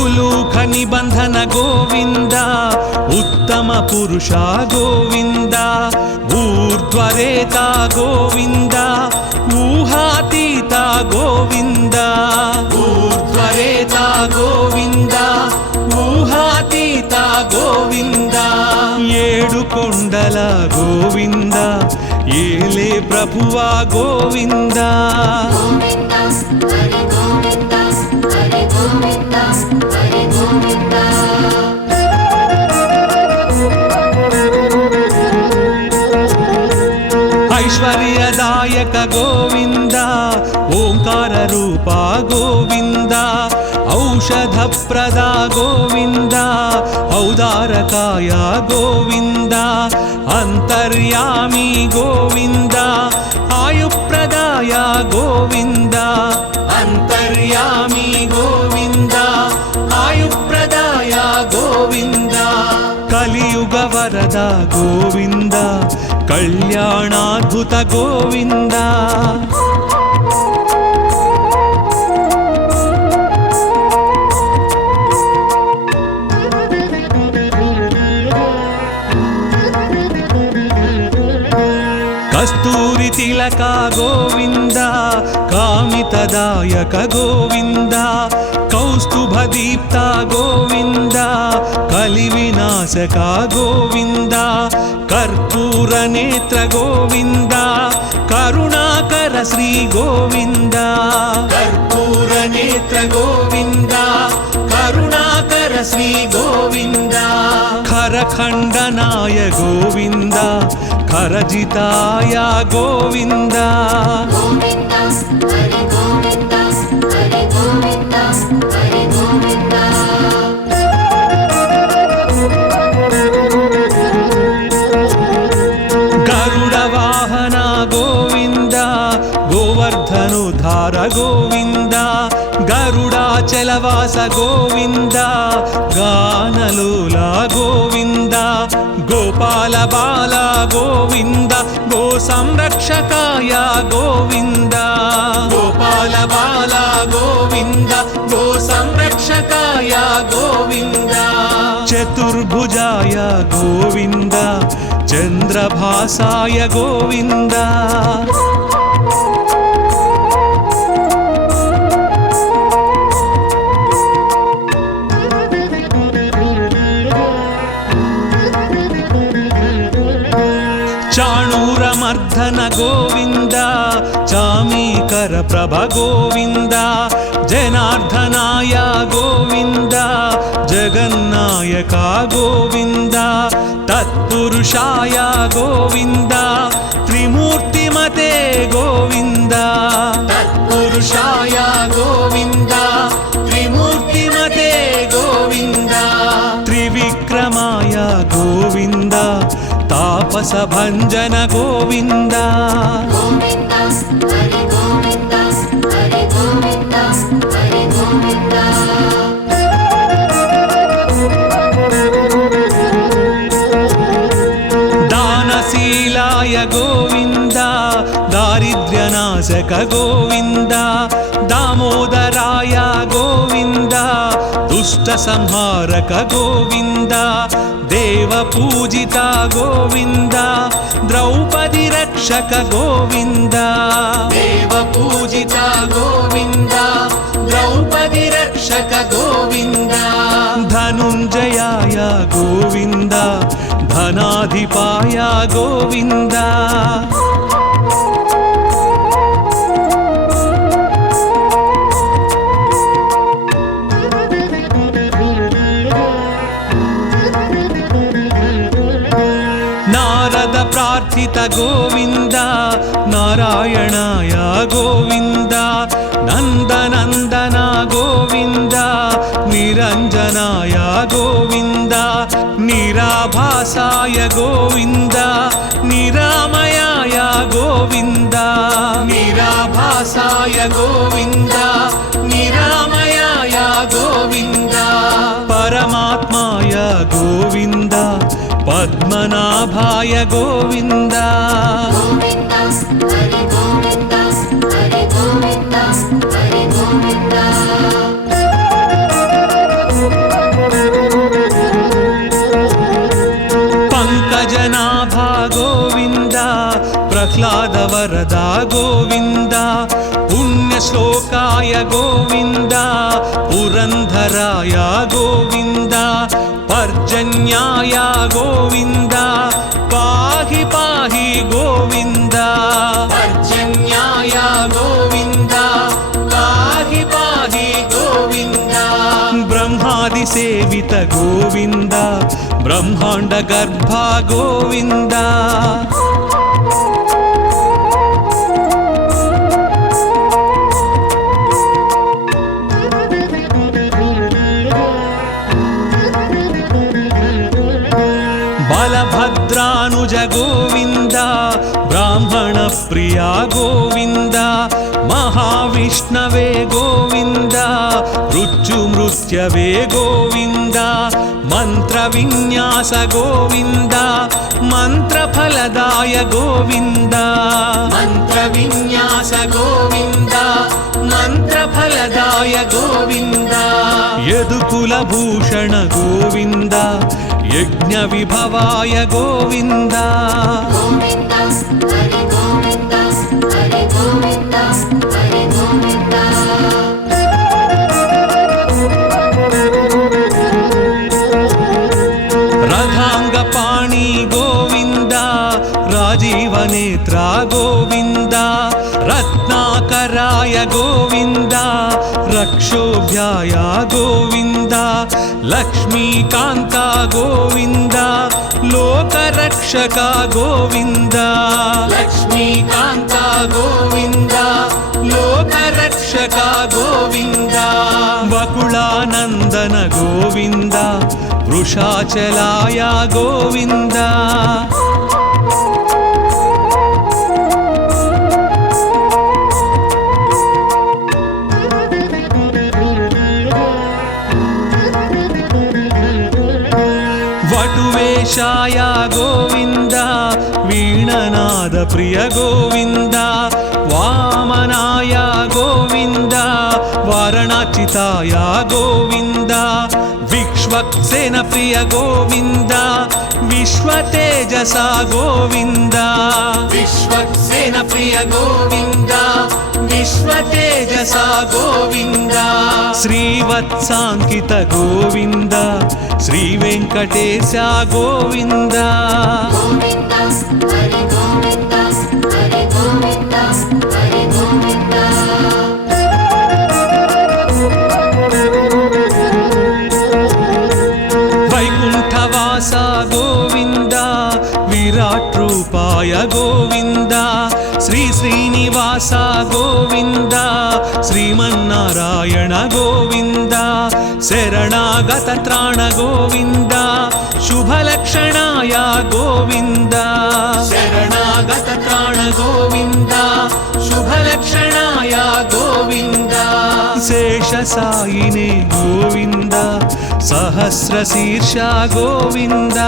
उलूख निबन्धन गोविन्द उत्तम पुरुष गोविन्द ऊर्ध्वरेता गोविन्द ऊहातीत गोविन्द ऊर्ध्वरेता गोविन्द ऊहातीत गोविन्द ఏడు కొండల గోవింద ఏలే ప్రభువా గోవింద गोविन्द हरि गोविन्द हरि गोविन्द हरि गोविन्द ऐश्वर्यदायक गोविन्द ओङ्काररूपा गोविन्द औषधप्रदा गोविन्द औदारकाय गोविन्द अन्तर्यामी गोविन्द आयुप्रदाय गोविन्द अन्तर्यामी गोविन्द आयुप्रदाय गोविन्द कलियुग वरद गोविन्द कल्याणाद्भुत गोविन्द कस्तूरि तिलक गोविन्द कामितदायक गोविन्द कौस्तुभदीप्त गोविन्द कलिविनाशक गोविन्द कर्पूरनेत्र गोविन्द करुणाकर श्री गोविन्द कर्पूरनेत्र गोविन्द करुणाकर श्री गोविन्द खरखण्डनाय गोविन्द खरजिताय गोविन्द गोविन्द हरि गोविन्द हरि गोविन्द हरि गोविन्द गरुडवाहन गोविन्द गोवर्धनोद्धार गोविन्द गरुडाचलवास गोविन्द गानलोला गोविन्द गोपाल बाल गोविन्द गो संरक्षकाय गोविन्द गोपाल बाल गोविन्द गो संरक्षकाय गोविन्द चतुर्भुजाय गोविन्द चन्द्रभासाय गोविन्द चाणूरमर्दन गोविन्द चामीकर प्रभ गोविन्द जनार्दनाय गोविन्द जगन्नायक गोविन्द तत्पुरुषाय गोविन्द त्रिमूर्तिमते गोविन्द तत्पुरुषाय गोविन्द त्रिमूर्तिमते गोविन्द त्रिविक्रमाय गोविन्द तापस भंजन गोविन्द गोविन्द हरि गोविन्द हरि गोविन्द हरि गोविन्द दानशीलाय गोविन्द दारिद्र्यनाशक गोविन्द दामोदराय गोविन्द दुष्ट संहारक गोविन्द देवपूजिता गोविन्द द्रौपदी रक्षक गोविन्द देवपूजिता गोविन्द द्रौपदी रक्षक गोविन्द धनुञ्जयाय गोविन्द धनाधिपाय गोविन्द नारद प्रार्थित गोविन्द नारायणाय गोविन्द नन्दनन्दन गोविन्द निरञ्जनाय गोविन्द निराभासाय गोविन्द निरामयाय गोविन्द निराभासाय गोविन्द निरामयाय गोविन्द परमात्माय गोविन्द पद्मनाभाय गोविन्द गोविन्द हरि गोविन्द हरि गोविन्द हरि गोविन्द पंकजनाभा गोविन्द प्रह्लाद वरदा गोविन्द पुण्यश्लोकाय गोविन्द पुरन्धराय गोविन्द पर्जन्याय गोविन्द पाहि पाहि गोविन्द पर्जन्याय गोविन्द पाहि पाहि गोविन्द ब्रह्मादि सेवित गोविन्द ब्रह्माण्ड गर्भ गोविन्द प्रिया गोविन्द महाविष्णवे गोविन्द मृत्युमृत्यवे गोविन्द मन्त्रविन्यास गोविन्द मन्त्रफलदाय गोविन्द मन्त्रविन्यास गोविन्द मन्त्रफलदाय गोविन्द यदुकुलभूषण गोविन्द यज्ञविभवाय गोविन्द गोविन्द हरि गोविन्द हरि गोविन्द हरि गोविन्द रथाङ्गपाणि गोविन्द राजीवनेत्रा गोविन्द रत्नाकराय गोविन्द रक्षोभ्याय गोविन्द लक्ष्मीकान्ता गोविन्द लोकरक्षका गोविन्द लक्ष्मीकान्ता गोविन्द लोकरक्षका गोविन्द वकुलानन्दन गोविन्द वृषाचलाय गोविन्द वटुवेशाय गोविन्द वीणनाद प्रिय गोविन्द वामनाय गोविन्द वारणाचिताय गोविन्द विश्वक्सेन प्रिय गोविन्द विश्वतेजसा गोविन्द विश्वक्सेन प्रिय गोविन्द विश्वतेजसा गोविन्द श्रीवत्साङ्कित गोविन्द श्रीवेङ्कटेश गोविन्द गोविन्द हरि गोविन्द हरि गोविन्द हरि गोविन्द वैकुण्ठवास गोविन्द विराट्रूपाय गोविन्द श्री श्रीनिवास गोविन्द श्रीमन्नारायण गोविन्द शरणागत त्राण गोविन्द शुभलक्षणाय गोविन्द शरणागत त्राण गोविन्द शुभलक्षणाय गोविन्द शेषसायिने गोविन्द सहस्रशीर्ष गोविन्द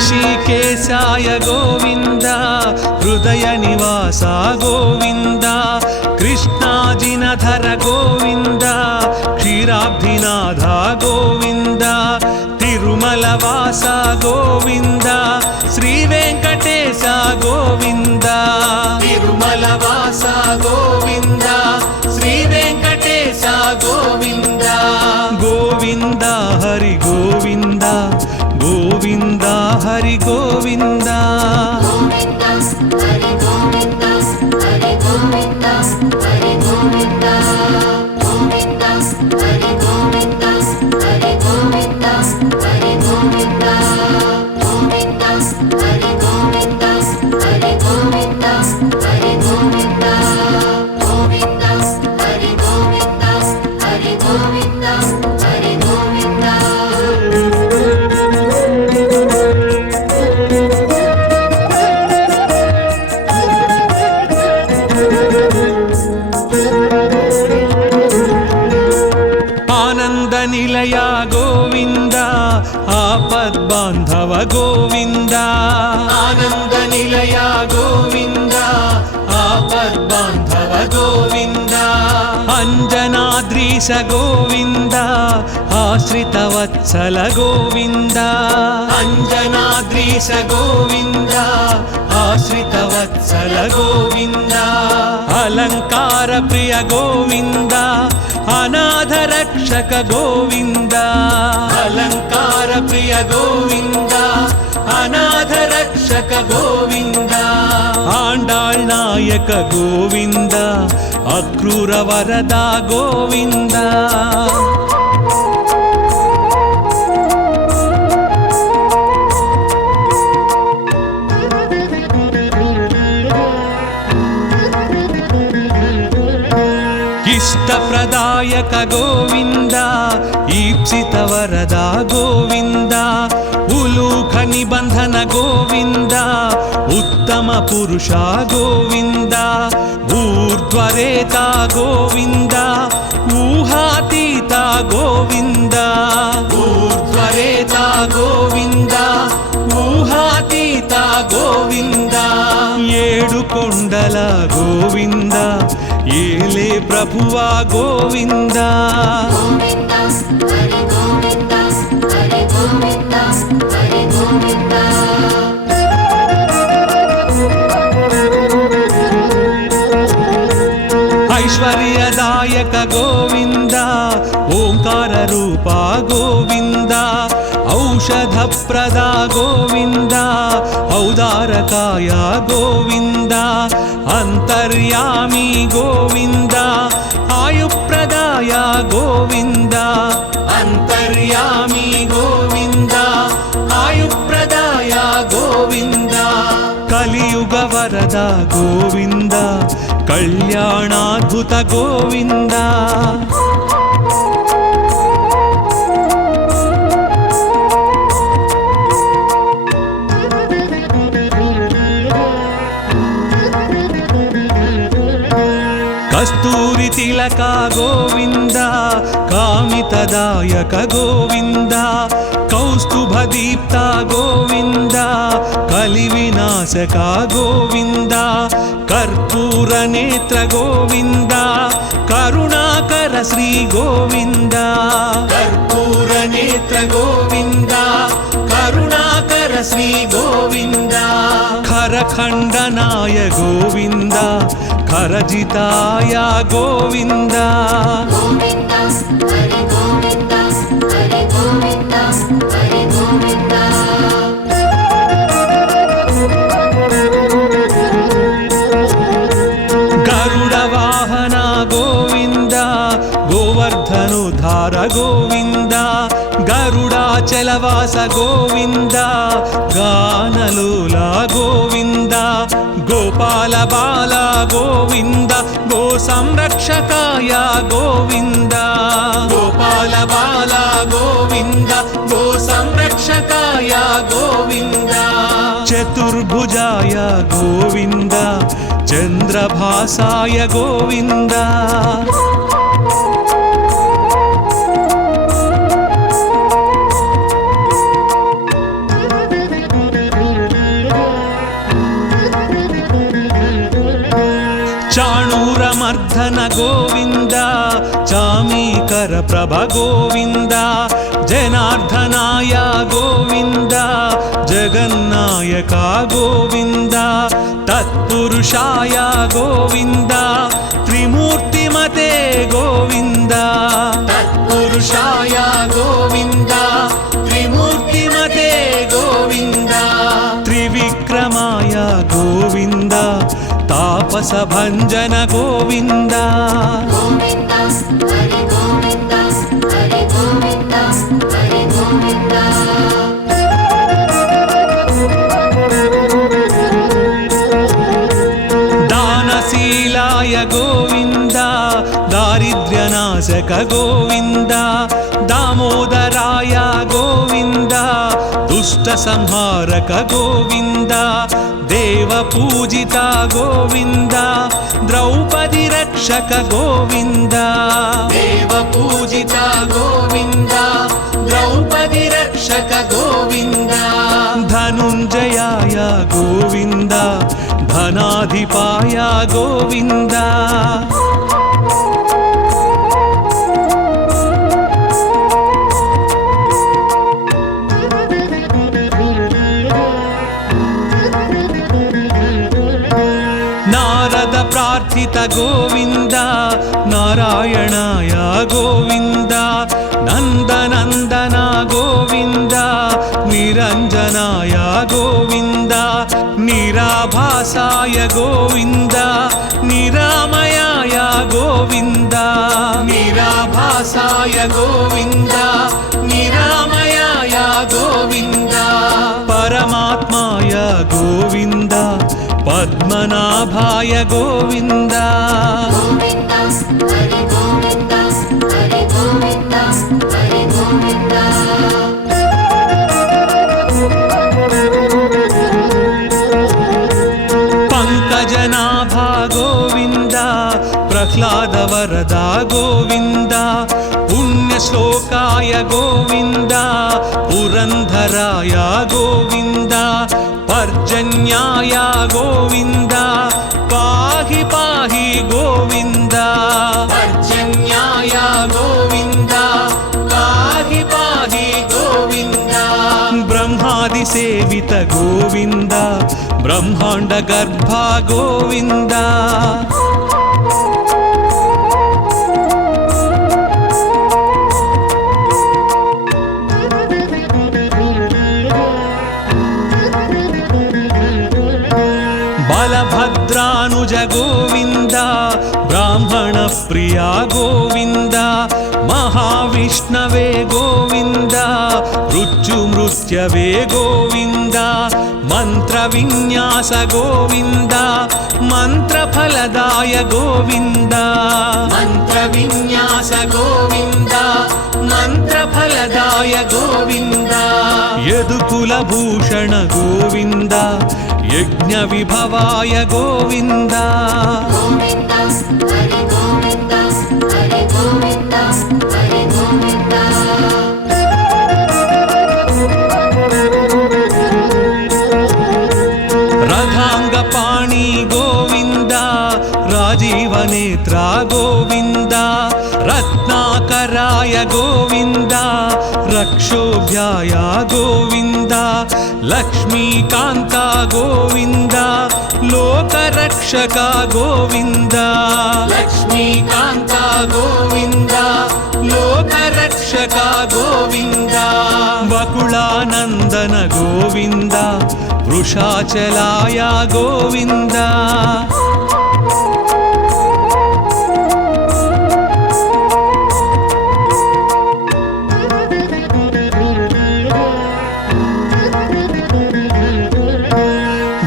ऋषिकेशाय गोविन्द हृदय निवास गोविन्द कृष्णाजिनधर गोविन्द क्षीराब्धिनाथ गोविन्द तिरुमलवास गोविन्द श्रीवेङ्कटेश गोविन्द तिरुमलवास गोविन्द श्रीवेङ्कटेश गोविन्द गोविन्द हरि गोविन्द गोविन्द हरि गोविन्द गोविन्द हरि गोविन्द हरि गोविन्द हरि गोविन्द गोविन्द हरि गोविन्द हरि गोविन्द हरि गोविन्द गोविन्द हरि गोविन्द हरि गोविन्द हरि गोविन्द गोविन्द हरि गोविन्द हरि गोविन्द हरि गोविन्द निलय गोविन्द आपद्बान्धव गोविन्द आनन्द निलय गोविन्द आपद्बान्धव गोविन्द अञ्जनाद्रीश गोविन्द आश्रितवत्सल गोविन्द अञ्जनाद्रीश गोविन्द आश्रितवत्सल गोविन्द अलङ्कार प्रिय गोविन्द अनाथ रक्षक गोविन्द अलङ्कार प्रिय गोविन्द अनाथ रक्षक गोविन्द आण्डाळ् नायक गोविन्द अक्रूर वरदा गोविन्द ఐశ్వర్యదాయక గోవింద ఈప్సిత వరద గోవింద ఉలూఖ నిబంధన గోవింద ఉత్తమ పురుష గోవింద ఊర్ధ్వరేత గోవింద ఊహాతీత గోవింద ఊర్ధ్వరేత గోవింద ఊహాతీత గోవింద ఏడు కొండల గోవింద ఏలే ప్రభువా గోవింద గోవింద హరి గోవింద హరి గోవింద హరి గోవింద ఐశ్వర్యదాయక గోవింద ఓంకార రూప గోవింద ఔషధప్రద గోవింద ఔదారకాయ గోవింద అంతర్యామి గోవింద ఆయుప్రదాయ గోవింద అంతర్యామి గోవింద ఆయుప్రదాయ గోవింద కలియుగ వరద గోవింద కళ్యాణాద్భుత గోవింద కస్తూరి తిలక గోవింద కామితదాయక గోవింద కౌస్తుభదీప్త గోవింద కలివినాశక గోవింద కర్పూర నేత్ర గోవింద కరుణాకర శ్రీ గోవింద కర్పూర నేత్ర గోవింద కరుణాకర శ్రీ గోవింద ఖరఖండనాయ గోవింద ఖరజితాయ గోవింద గోవింద హరి గోవింద హరి గోవింద హరి గోవింద గరుడ వాహన గోవింద గోవర్ధనుధార గోవింద గరుడాచలవాస గోవింద గానలోల గోవింద గోపాల బాల గోవింద గో సంరక్షకాయ గోవింద గోపాల బాల గోవింద గో సంరక్షకాయ గోవింద చతుర్భుజాయ గోవింద చంద్రభాసాయ గోవింద చాణూరమర్ధన గోవింద చామీకర ప్రభ గోవింద జనార్దనాయ గోవింద జగన్నాయక గోవింద తత్పురుషాయ గోవింద త్రిమూర్తిమతే గోవింద తత్పురుషాయ గోవింద త్రిమూర్తిమతే గోవింద త్రివిక్రమాయ గోవింద తాపస భంజన గోవింద గోవింద హరి గోవింద హరి గోవింద హరి గోవింద దానశీలాయ గోవింద దారిద్ర్యనాశక గోవింద దామోదరాయ గోవింద దుష్ట సంహారక గోవింద దేవ పూజిత గోవింద ద్రౌపది రక్షక గోవింద దేవ పూజిత గోవింద ద్రౌపది రక్షక గోవింద ధనుంజయాయ గోవింద ధనాధిపాయ గోవింద నారద ప్రార్థిత గోవింద నారాయణాయ గోవింద నందనందన గోవింద నిరంజనాయ గోవింద నిరాభాసాయ గోవింద నిరామయాయ గోవింద నిరాభాసాయ గోవింద నిరామయాయ గోవింద పరమాత్మాయ గోవింద పద్మనాభాయ గోవింద గోవింద హరి గోవింద प्रह्लाद वरदा गोविन्द पुण्यश्लोकाय गोविन्द पुरन्धराय गोविन्द पर्जन्याय गोविन्द पाहि पाहि गोविन्द पर्जन्याय गोविन्द पाहि पाहि गोविन्द ब्रह्मादि सेवित गोविन्द ब्रह्माण्ड गर्भ गोविन्द बलभद्रानुज गोविन्द ब्राह्मण प्रिया गोविन्द महाविष्णवे गोविन्द मृत्युमृत्यवे गोविन्द मन्त्रविन्यास गोविन्द मन्त्रफलदाय गोविन्द मन्त्रविन्यास गोविन्द मन्त्रफलदाय गोविन्द यदुकुलभूषण गोविन्द यज्ञविभवाय गोविन्द गोविन्द हरि गोविन्द हरि गोविन्द हरि गोविन्द रथाङ्गपाणि गोविन्द राजीवनेत्रा गोविन्द रत्नाकराय गोविन्द रक्षोभ्याय गोविन्द लक्ष्मीकान्ता गोविन्द लोकरक्षका गोविन्द लक्ष्मीकान्ता गोविन्द लोकरक्षका गोविन्द वकुलानन्दन गोविन्द वृषाचलाय गोविन्द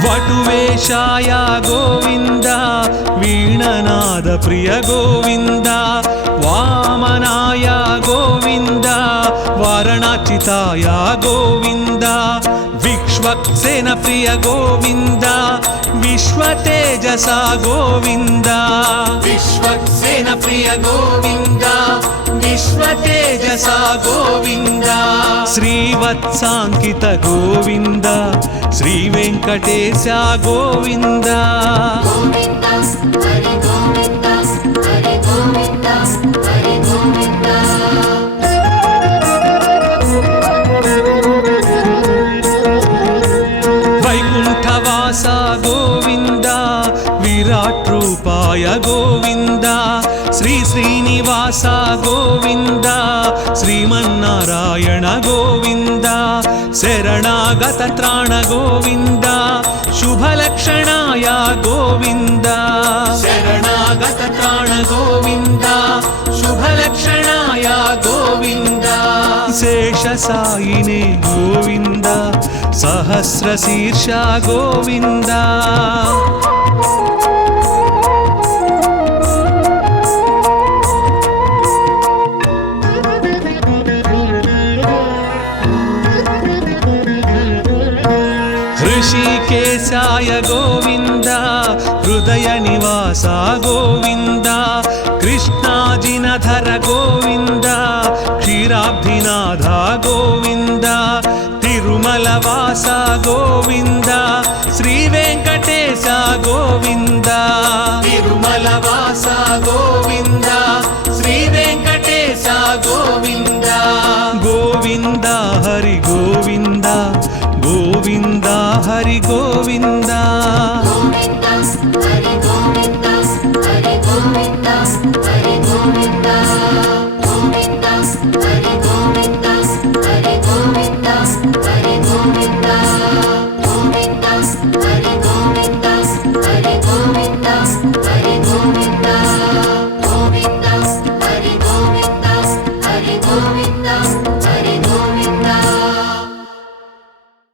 वटुवेशाय गोविन्द वीणनाद प्रिय गोविन्द वामनाय गोविन्द वारणाचिताय गोविन्द विश्वक्सेन प्रिय गोविन्द विश्वतेजसा गोविन्द विश्वक्सेन प्रिय गोविन्द विश्वतेजसा गोविन्द श्रीवत्साङ्कित गोविन्द श्रीवेङ्कटेश गोविन्द गोविन्द हरि गोविन्द हरि गोविन्द हरि गोविन्द वैकुण्ठवास गोविन्द विराट रूपाय गोविन्द श्री श्रीनिवास गोविन्द श्रीमन्नारायण गोविन्द शरणागत त्राण गोविन्द शुभलक्षणाय गोविन्द शरणागत त्राण गोविन्द शुभलक्षणाय गोविन्द शेषसायिने गोविन्द सहस्रशीर्ष गोविन्द ऋषिकेशाय गोविन्द हृदय निवास गोविन्द कृष्णाजिनधर गोविन्द क्षीराब्धिनाथ गोविन्द तिरुमलवास गोविन्द श्रीवेङ्कटेश गोविन्द तिरुमलवास गोविन्द श्रीवेङ्कटेश गोविन्द गोविन्द हरि गोविन्द गोविन्द हरि गोविन्द गोविन्द हरि गोविन्द हरि गोविन्द